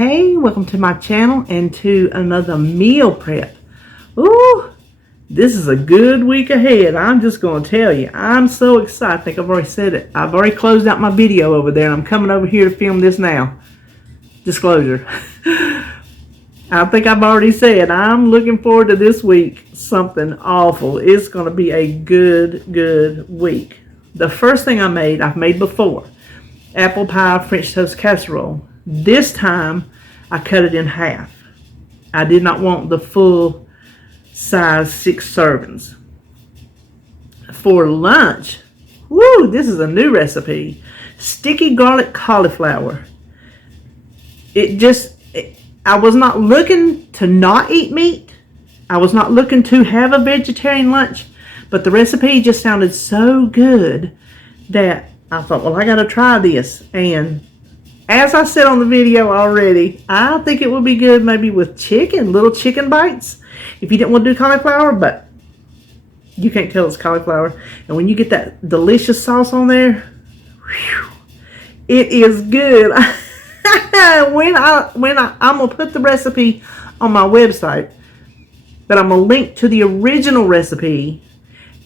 Hey, welcome to my channel and to another meal prep. Ooh, this is a good week ahead. I'm just going to tell you, I'm so excited. I think I've already said it. I've already closed out my video over there and I'm coming over here to film this now. Disclosure. I think I've already said I'm looking forward to this week. Something awful. It's going to be a good week. The first thing I've made before. Apple pie French toast casserole. This time I cut it in half. I did not want the full size 6 servings. For lunch, woo, this is a new recipe. Sticky garlic cauliflower. I was not looking to not eat meat. I was not looking to have a vegetarian lunch, but the recipe just sounded so good that I thought, well, I got to try this. And as I said on the video already, I think it would be good maybe with chicken, little chicken bites. If you didn't want to do cauliflower, but you can't tell it's cauliflower. And when you get that delicious sauce on there, whew, it is good. I'm going to put the recipe on my website, but I'm going to link to the original recipe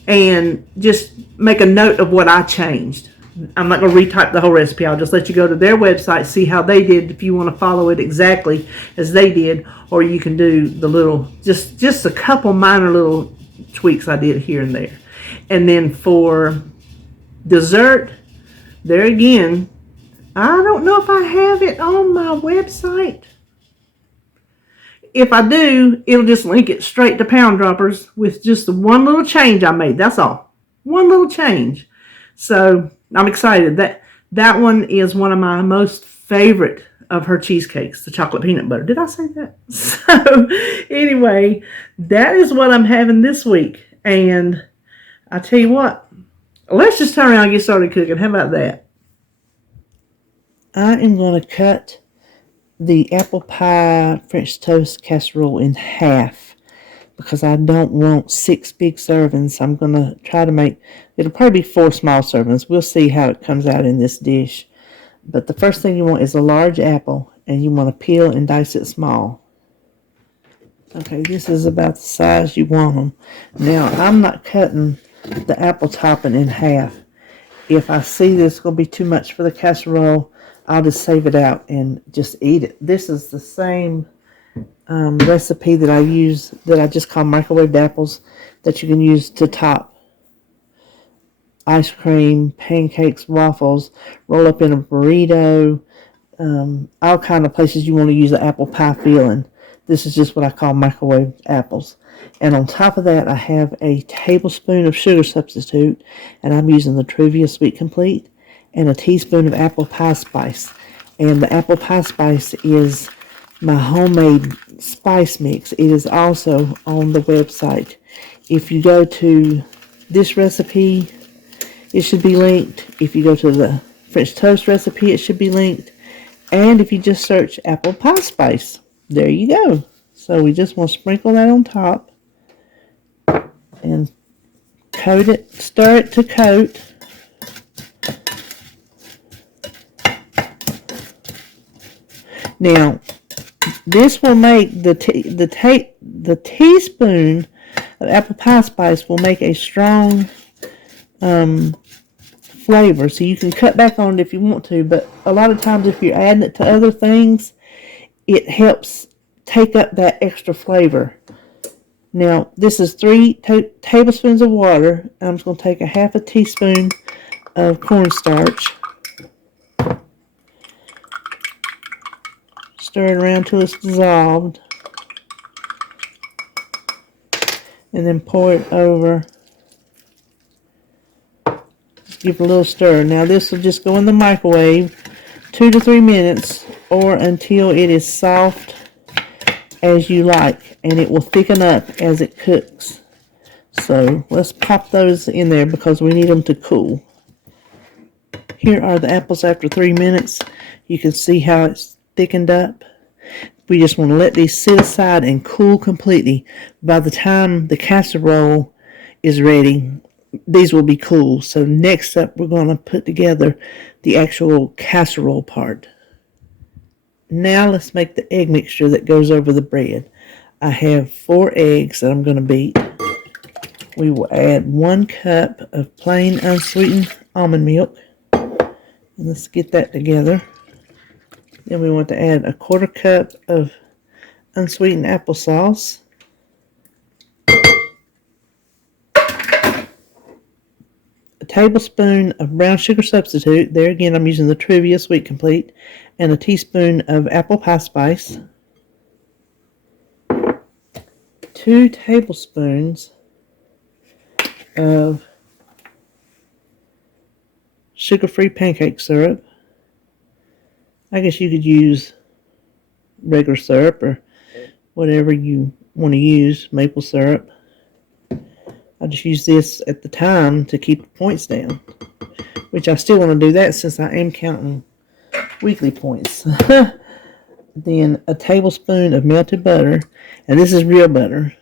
and just make a note of what I changed. I'm not going to retype the whole recipe. I'll just let you go to their website, see how they did if you want to follow it exactly as they did, or you can do the little, just a couple minor little tweaks I did here and there. And then for dessert, there again, I don't know if I have it on my website. If I do, it'll just link it straight to Pound Droppers with just the one little change I made. That's all. One little change. So I'm excited. That one is one of my most favorite of her cheesecakes, the chocolate peanut butter. Did I say that? So anyway, that is what I'm having this week. And I tell you what, let's just turn around and get started cooking. How about that? I am going to cut the apple pie French toast casserole in half because I don't want 6 big servings. I'm going to try to make, it'll probably be 4 small servings. We'll see how it comes out in this dish. But the first thing you want is a large apple, and you want to peel and dice it small. Okay, this is about the size you want them. Now, I'm not cutting the apple topping in half. If I see this is going to be too much for the casserole, I'll just save it out and just eat it. This is the same recipe that I use, that I just call microwaved apples, that you can use to top ice cream, pancakes, waffles, roll up in a burrito, all kind of places you want to use the apple pie filling. This is just what I call microwaved apples. And on top of that, I have a tablespoon of sugar substitute, and I'm using the Truvia Sweet Complete, and a teaspoon of apple pie spice. And the apple pie spice is my homemade spice mix. It is also on the website. If you go to this recipe, it should be linked. If you go to the French toast recipe, it should be linked. And if you just search apple pie spice, there you go. So we just want to sprinkle that on top and coat it, stir it to coat. Now, this will make the teaspoon of apple pie spice will make a strong flavor. So you can cut back on it if you want to, but a lot of times if you're adding it to other things, it helps take up that extra flavor. Now, this is 3 tablespoons of water. I'm just going to take a half a teaspoon of cornstarch. Stir it around till it's dissolved. And then pour it over. Give it a little stir. Now this will just go in the microwave 2 to 3 minutes, or until it is soft as you like. And it will thicken up as it cooks. So let's pop those in there because we need them to cool. Here are the apples after 3 minutes. You can see how it's thickened up. We just want to let these sit aside and cool completely. By the time the casserole is ready, these will be cool. So next up, we're going to put together the actual casserole part. Now let's make the egg mixture that goes over the bread. I have 4 eggs that I'm going to beat. We will add 1 cup of plain unsweetened almond milk. And let's get that together. Then we want to add 1/4 cup of unsweetened applesauce. A tablespoon of brown sugar substitute. There again, I'm using the Trivia Sweet Complete. And a teaspoon of apple pie spice. 2 tablespoons of sugar-free pancake syrup. I guess you could use regular syrup or whatever you want to use, maple syrup. I just use this at the time to keep the points down, which I still want to do that since I am counting weekly points. Then a tablespoon of melted butter, and this is real butter.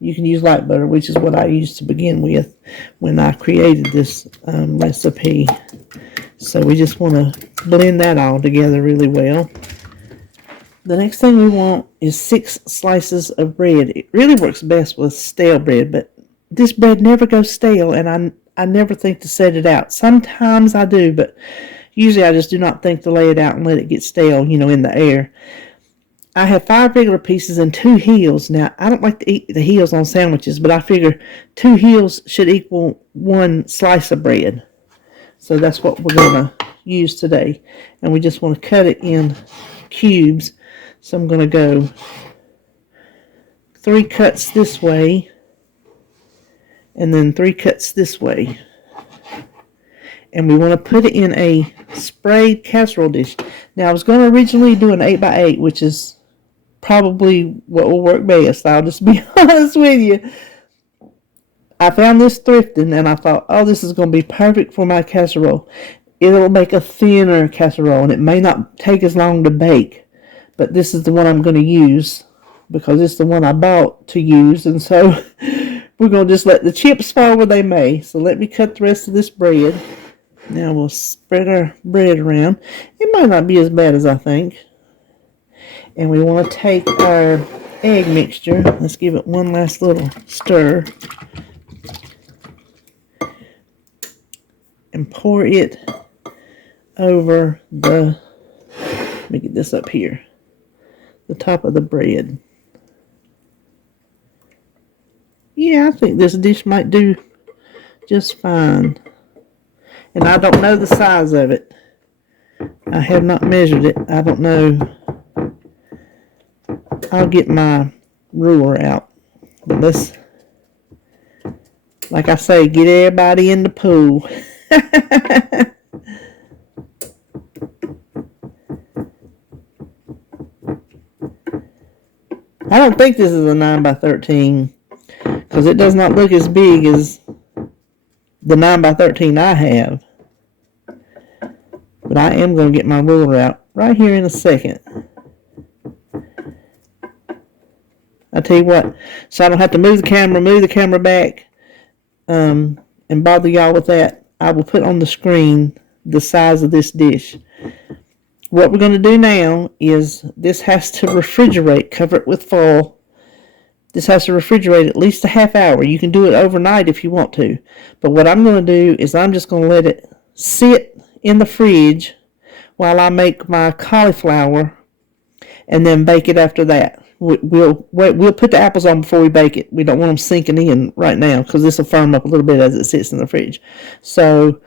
You can use light butter, which is what I used to begin with when I created this recipe. So we just want to blend that all together really well. The next thing we want is 6 slices of bread. It really works best with stale bread, but this bread never goes stale, and I never think to set it out. Sometimes I do, but usually I just do not think to lay it out and let it get stale, in the air. I have 5 regular pieces and 2 heels. Now, I don't like to eat the heels on sandwiches, but I figure 2 heels should equal 1 slice of bread. So that's what we're going to use today. And we just want to cut it in cubes. So I'm going to go 3 cuts this way, and then 3 cuts this way. And we want to put it in a sprayed casserole dish. Now, I was going to originally do an 8x8, which is probably what will work best. I'll just be honest with you. I found this thrifting, and I thought, oh, this is going to be perfect for my casserole. It'll make a thinner casserole, and it may not take as long to bake. But this is the one I'm going to use because it's the one I bought to use. And so we're going to just let the chips fall where they may. So let me cut the rest of this bread. Now we'll spread our bread around. It might not be as bad as I think. And we want to take our egg mixture. Let's give it one last little stir. And pour it over the, let me get this up here, the top of the bread. Yeah, I think this dish might do just fine. And I don't know the size of it. I have not measured it. I don't know. I'll get my ruler out. But let's, like I say, get everybody in the pool. I don't think this is a 9x13 because it does not look as big as the 9x13 I have. But I am going to get my ruler out right here in a second. I tell you what, so I don't have to move the camera back, and bother y'all with that. I will put on the screen the size of this dish. What we're going to do now is this has to refrigerate, cover it with foil. This has to refrigerate at least a half hour. You can do it overnight if you want to. But what I'm going to do is I'm just going to let it sit in the fridge while I make my cauliflower and then bake it after that. We'll put the apples on before we bake it. We don't want them sinking in right now because this will firm up a little bit as it sits in the fridge. So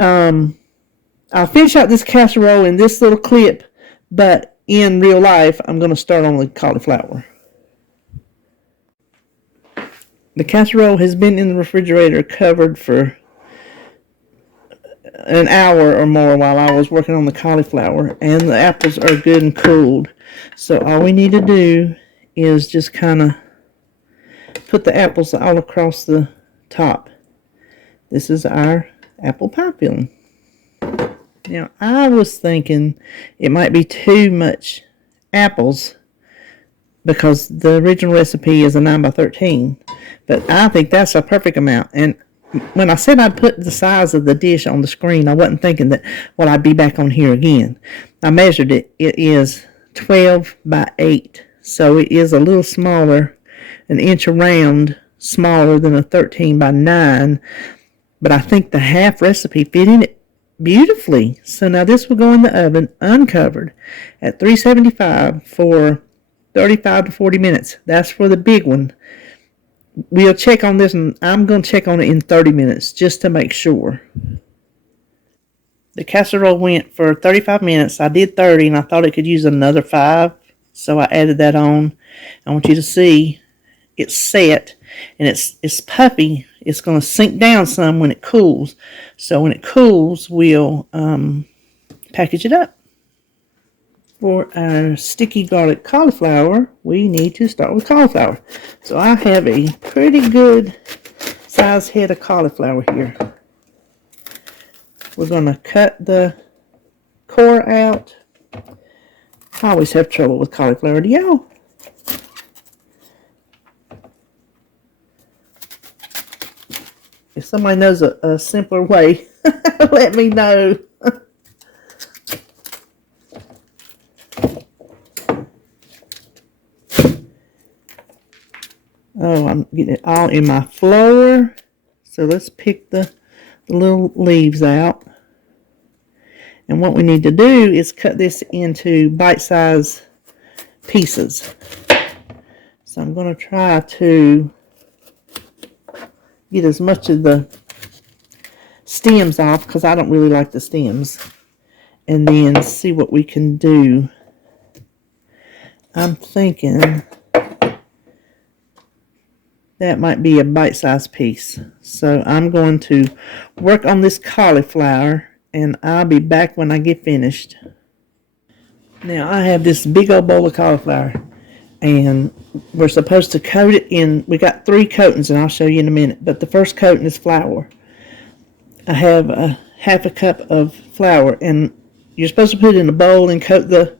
I'll finish out this casserole in this little clip, but in real life, I'm going to start on the cauliflower. The casserole has been in the refrigerator covered for an hour or more while I was working on the cauliflower, and the apples are good and cooled. So all we need to do is just kind of put the apples all across the top. This is our apple pie filling. Now, I was thinking it might be too much apples because the original recipe is a 9x13. But I think that's a perfect amount. And when I said I'd put the size of the dish on the screen, I wasn't thinking that, well, I'd be back on here again. I measured it. It is 12 by 8. So it is a little smaller, an inch around smaller than a 13 by 9. But I think the half recipe fit in it beautifully. So now this will go in the oven uncovered at 375 for 35 to 40 minutes. That's for the big one. We'll check on this, and I'm going to check on it in 30 minutes just to make sure. The casserole went for 35 minutes. I did 30, and I thought it could use another 5, so I added that on. I want you to see it's set, and it's puffy. It's going to sink down some when it cools. So when it cools, we'll package it up. For our sticky garlic cauliflower, we need to start with cauliflower. So I have a pretty good size head of cauliflower here. We're going to cut the core out. I always have trouble with cauliflower. Do y'all? If somebody knows a simpler way, let me know. Oh, I'm getting it all in my flour. So let's pick the little leaves out. And what we need to do is cut this into bite-sized pieces. So I'm going to try to get as much of the stems off, because I don't really like the stems. And then see what we can do. I'm thinking that might be a bite-sized piece. So I'm going to work on this cauliflower, and I'll be back when I get finished. Now I have this big old bowl of cauliflower, and we're supposed to coat it in, we got 3 coatings, and I'll show you in a minute, but the first coating is flour. I have a half a cup of flour, and you're supposed to put it in a bowl and coat the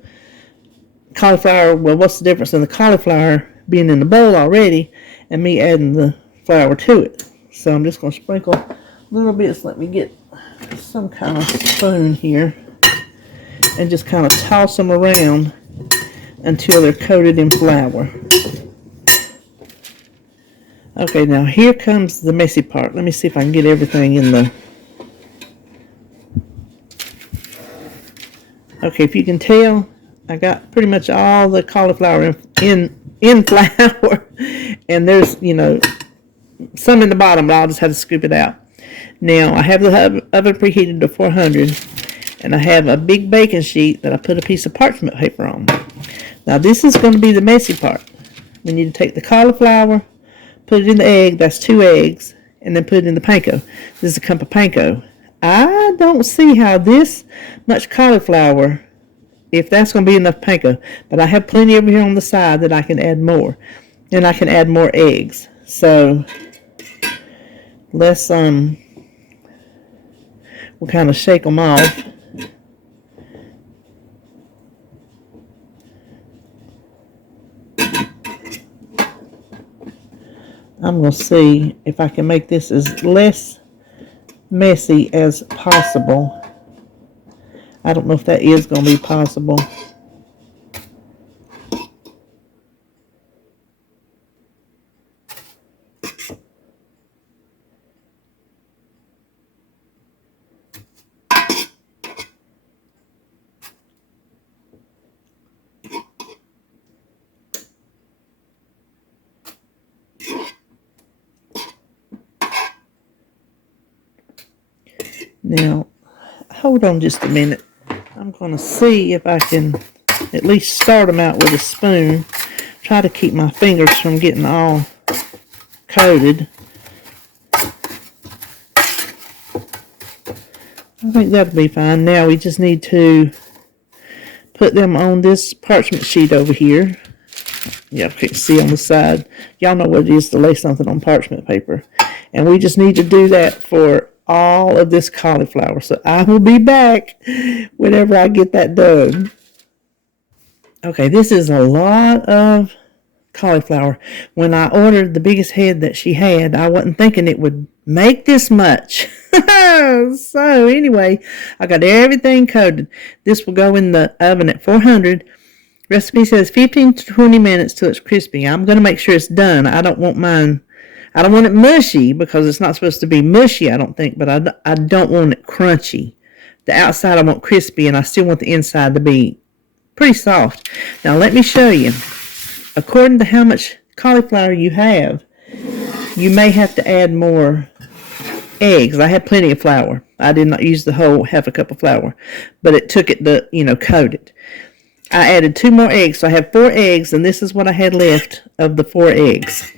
cauliflower. Well, what's the difference in the cauliflower being in the bowl already and me adding the flour to it? So I'm just going to sprinkle a little bit. So let me get some kind of spoon here and just kind of toss them around until they're coated in flour. Okay, now here comes the messy part. Let me see if I can get everything in the... Okay, if you can tell, I got pretty much all the cauliflower in flour, and there's, you know, some in the bottom, but I'll just have to scoop it out. Now, I have the oven preheated to 400, and I have a big baking sheet that I put a piece of parchment paper on. Now, this is going to be the messy part. We need to take the cauliflower, put it in the egg, that's 2 eggs, and then put it in the panko. This is a cup of panko. I don't see how this much cauliflower, if that's going to be enough panko, but I have plenty over here on the side that I can add more, and I can add more eggs. So let's we'll kind of shake them off. I'm going to see if I can make this as less messy as possible. I don't know if that is going to be possible. Now, hold on just a minute. I'm going to see if I can at least start them out with a spoon. Try to keep my fingers from getting all coated. I think that'll be fine. Now we just need to put them on this parchment sheet over here. Yeah, you can see on the side. Y'all know what it is to lay something on parchment paper. And we just need to do that for all of this cauliflower. So I will be back whenever I get that done. Okay, this is a lot of cauliflower. When I ordered the biggest head that she had, I wasn't thinking it would make this much. So anyway, I got everything coated. This will go in the oven at 400. Recipe says 15 to 20 minutes till it's crispy. I'm going to make sure it's done. I don't want it mushy because it's not supposed to be mushy, I don't think, but I don't want it crunchy. The outside I want crispy, and I still want the inside to be pretty soft. Now let me show you. According to how much cauliflower you have, you may have to add more eggs. I had plenty of flour. I did not use the whole half a cup of flour, but it took it to, coat it. I added 2 more eggs, so I have 4 eggs, and this is what I had left of the 4 eggs.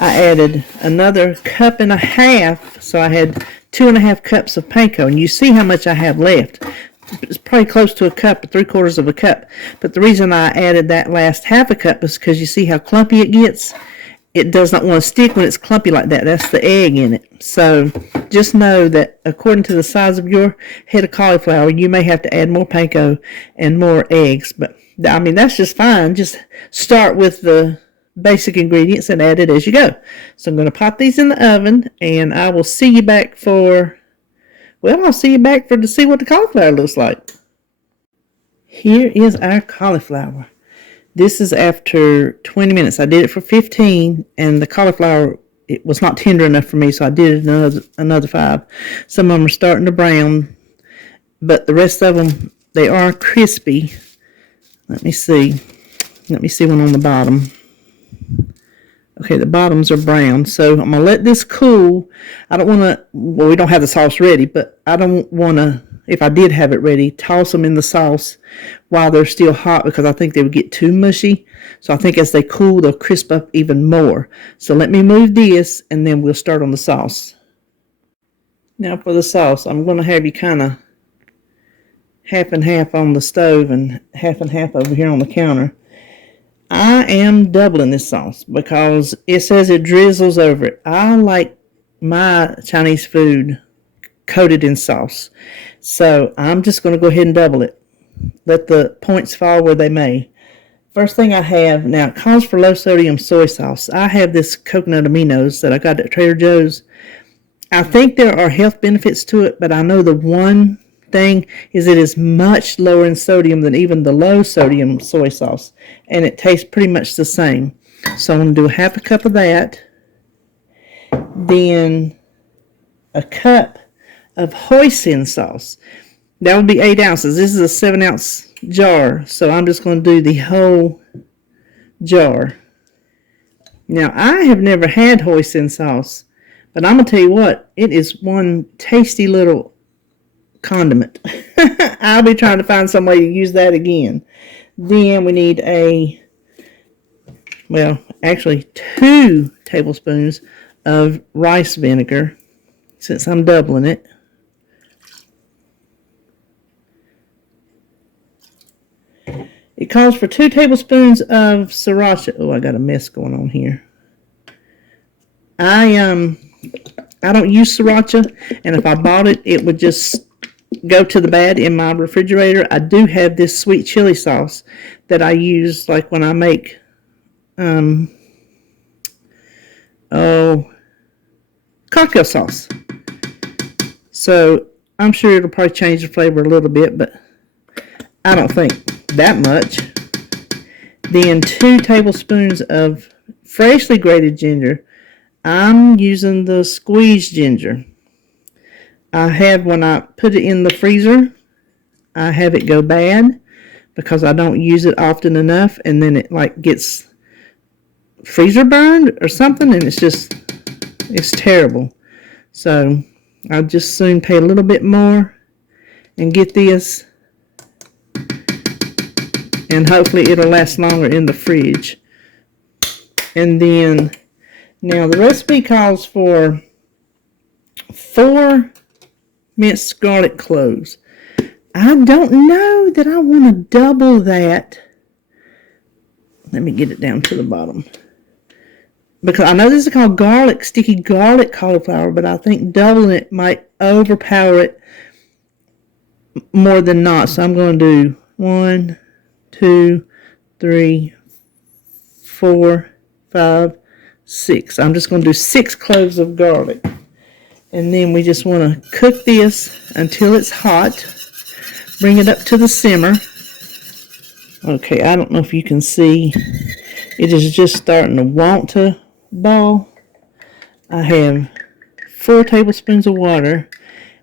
I added another 1.5 cups, so I had 2.5 cups of panko, and you see how much I have left. It's probably close to a cup, or 3/4 cup. But the reason I added that last 1/2 cup is because you see how clumpy it gets. It does not want to stick when it's clumpy like that. That's the egg in it. So just know that according to the size of your head of cauliflower, you may have to add more panko and more eggs. But I mean, that's just fine. Just start with the basic ingredients and add it as you go. So I'm going to pop these in the oven, and I will see you back I'll see you back to see what the cauliflower looks like. Here is our cauliflower. This is after 20 minutes. I did it for 15, and the cauliflower, it was not tender enough for me, so I did it another 5. Some of them are starting to brown, but the rest of them, they are crispy. Let me see one on the bottom. Okay, the bottoms are brown, so I'm going to let this cool. I don't want to, we don't have the sauce ready, but I don't want to, if I did have it ready, toss them in the sauce while they're still hot because I think they would get too mushy. So I think as they cool, they'll crisp up even more. So let me move this, and then we'll start on the sauce. Now for the sauce, I'm going to have you kind of half and half on the stove and half over here on the counter. I am doubling this sauce because it says it drizzles over it. I like my Chinese food coated in sauce. So I'm just going to go ahead and double it. Let the points fall where they may. First thing I have, now it calls for low sodium soy sauce. I have this coconut aminos that I got at Trader Joe's. I think there are health benefits to it, but I know the one thing is it is much lower in sodium than even the low sodium soy sauce, and it tastes pretty much the same. So I'm going to do 1/2 cup of that, then 1 cup of hoisin sauce. That would be 8 ounces. This is a 7-ounce jar, so I'm just going to do the whole jar. Now I have never had hoisin sauce, but I'm going to tell you what, it is one tasty little condiment. I'll be trying to find some way to use that again. Then we need actually 2 tablespoons of rice vinegar, since I'm doubling it. It calls for 2 tablespoons of sriracha. Oh, I got a mess going on here. I don't use sriracha, and if I bought it, it would just go to the bad in my refrigerator. I do have this sweet chili sauce that I use like when I make cocktail sauce. So I'm sure it'll probably change the flavor a little bit, but I don't think that much. Then 2 tablespoons of freshly grated ginger. I'm using the squeezed ginger. I have, when I put it in the freezer, I have it go bad because I don't use it often enough, and then it like gets freezer burned or something, and it's terrible. So I'll just soon pay a little bit more and get this, and hopefully it'll last longer in the fridge. And then, now the recipe calls for 4 minced garlic cloves. I don't know that I want to double that. Let me get it down to the bottom. Because I know this is called sticky garlic cauliflower, but I think doubling it might overpower it more than not. So I'm going to do 1, 2, 3, 4, 5, 6. I'm just going to do 6 cloves of garlic. And then we just want to cook this until it's hot. Bring it up to the simmer. Okay, I don't know if you can see. It is just starting to want to ball. I have 4 tablespoons of water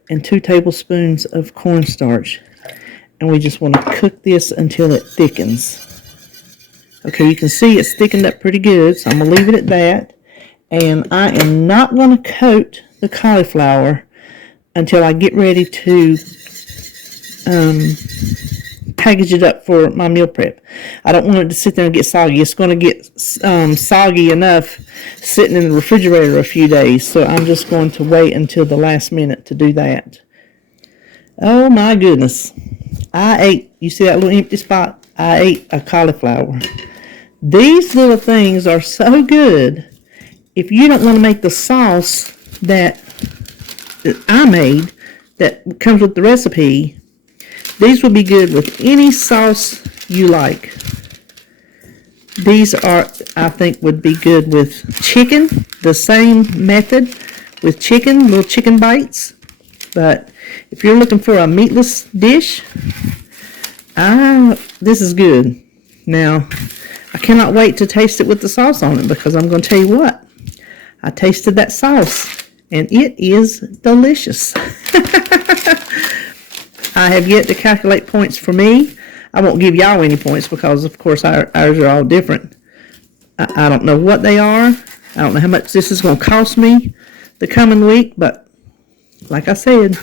and 2 tablespoons of cornstarch. And we just want to cook this until it thickens. Okay, you can see it's thickened up pretty good, so I'm going to leave it at that. And I am not going to coat the cauliflower until I get ready to package it up for my meal prep. I don't want it to sit there and get soggy. It's going to get soggy enough sitting in the refrigerator a few days, so I'm just going to wait until the last minute to do that. Oh my goodness. I ate, you see that little empty spot? I ate a cauliflower. These little things are so good. If you don't want to make the sauce that I made that comes with the recipe, these would be good with any sauce you like. These are, I think, would be good with chicken. The same method with chicken, little chicken bites. But if you're looking for a meatless dish, this is good. Now, I cannot wait to taste it with the sauce on it, because I'm going to tell you what. I tasted that sauce, and it is delicious. I have yet to calculate points for me. I won't give y'all any points because, of course, ours are all different. I don't know what they are. I don't know how much this is going to cost me the coming week, but like I said,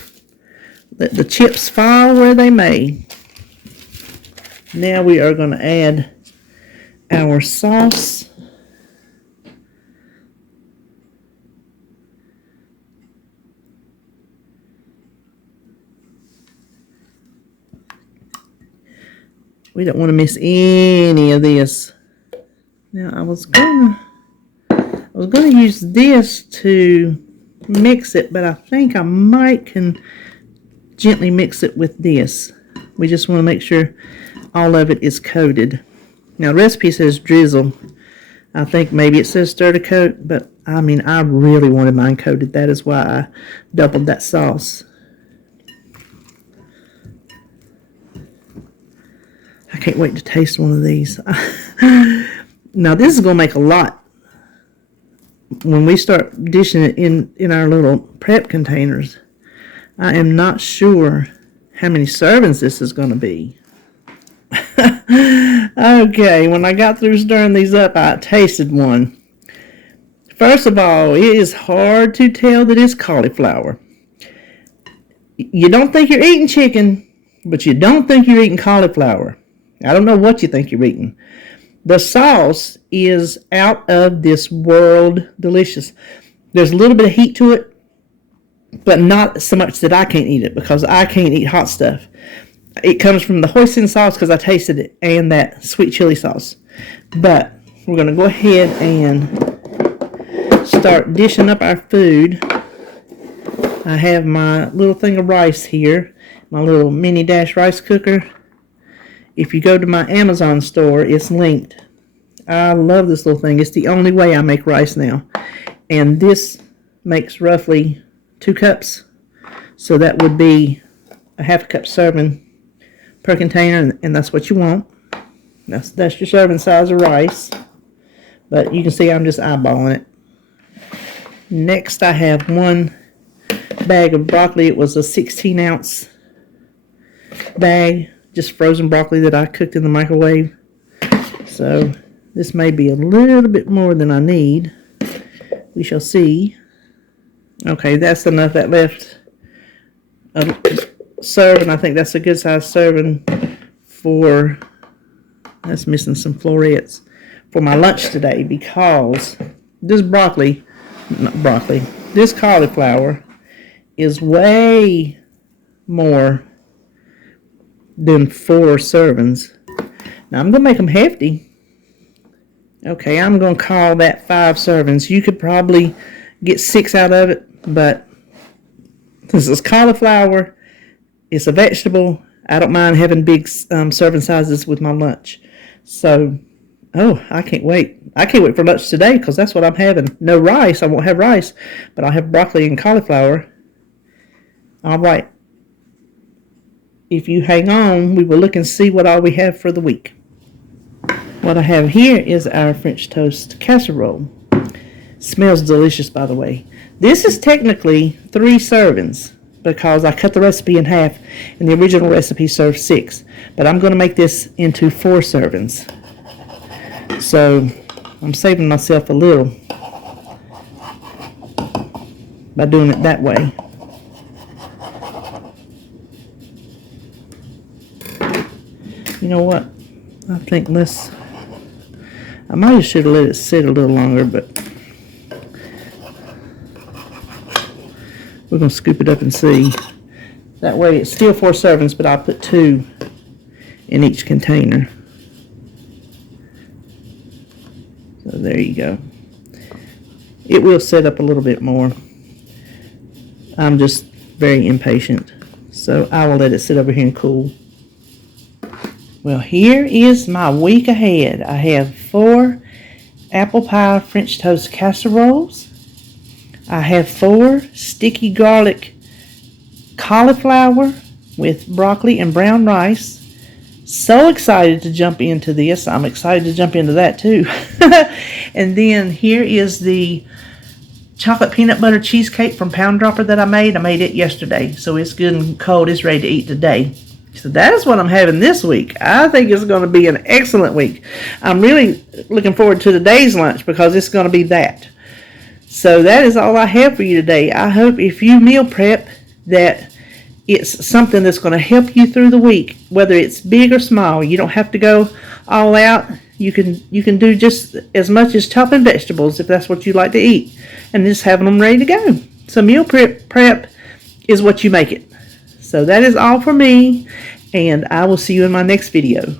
let the chips fall where they may. Now we are going to add our sauce. We don't want to miss any of this. Now I was gonna use this to mix it, but I think I might can gently mix it with this. We just want to make sure all of it is coated. Now the recipe says drizzle. I think maybe it says stir to coat, but I mean, I really wanted mine coated. That is why I doubled that sauce. I can't wait to taste one of these. Now this is going to make a lot when we start dishing it in our little prep containers. I am not sure how many servings this is going to be. Okay, when I got through stirring these up, I tasted one. First of all, it is hard to tell that it's cauliflower. You don't think you're eating chicken, but you don't think you're eating cauliflower. I don't know what you think you're eating. The sauce is out of this world delicious. There's a little bit of heat to it, but not so much that I can't eat it, because I can't eat hot stuff. It comes from the hoisin sauce because I tasted it, and that sweet chili sauce. But we're going to go ahead and start dishing up our food. I have my little thing of rice here, my little mini dash rice cooker. If you go to my Amazon store, it's linked. I love this little thing. It's the only way I make rice now. And this makes roughly 2 cups. So that would be a half a cup serving per container, and that's what you want. That's your serving size of rice. But you can see I'm just eyeballing it. Next, I have 1 bag of broccoli. It was a 16-ounce bag. Just frozen broccoli that I cooked in the microwave. So this may be a little bit more than I need. We shall see. Okay, that's enough. That left a serving. I think that's a good size serving for, that's missing some florets, for my lunch today, because this this cauliflower is way more than 4 servings. Now I'm going to make them hefty. Okay, I'm going to call that 5 servings. You could probably get 6 out of it, but this is cauliflower. It's a vegetable. I don't mind having big serving sizes with my lunch. So, oh, I can't wait. I can't wait for lunch today because that's what I'm having. No rice. I won't have rice, but I'll have broccoli and cauliflower. All right. If you hang on, we will look and see what all we have for the week. What I have here is our French toast casserole. Smells delicious, by the way. This is technically 3 servings because I cut the recipe in half, and the original recipe served 6. But I'm going to make this into 4 servings. So I'm saving myself a little by doing it that way. You know what? I think I might have should have let it sit a little longer, but we're going to scoop it up and see. That way it's still 4 servings, but I'll put 2 in each container. So there you go. It will set up a little bit more. I'm just very impatient, so I will let it sit over here and cool. Well, here is my week ahead. I have 4 apple pie French toast casseroles. I have 4 sticky garlic cauliflower with broccoli and brown rice. So excited to jump into this. I'm excited to jump into that too. And then here is the chocolate peanut butter cheesecake from Pound Dropper that I made. I made it yesterday, so it's good and cold. It's ready to eat today. So that is what I'm having this week. I think it's going to be an excellent week. I'm really looking forward to today's lunch because it's going to be that. So that is all I have for you today. I hope if you meal prep that it's something that's going to help you through the week, whether it's big or small. You don't have to go all out. You can do just as much as chopping vegetables if that's what you like to eat, and just having them ready to go. So meal prep is what you make it. So that is all for me, and I will see you in my next video.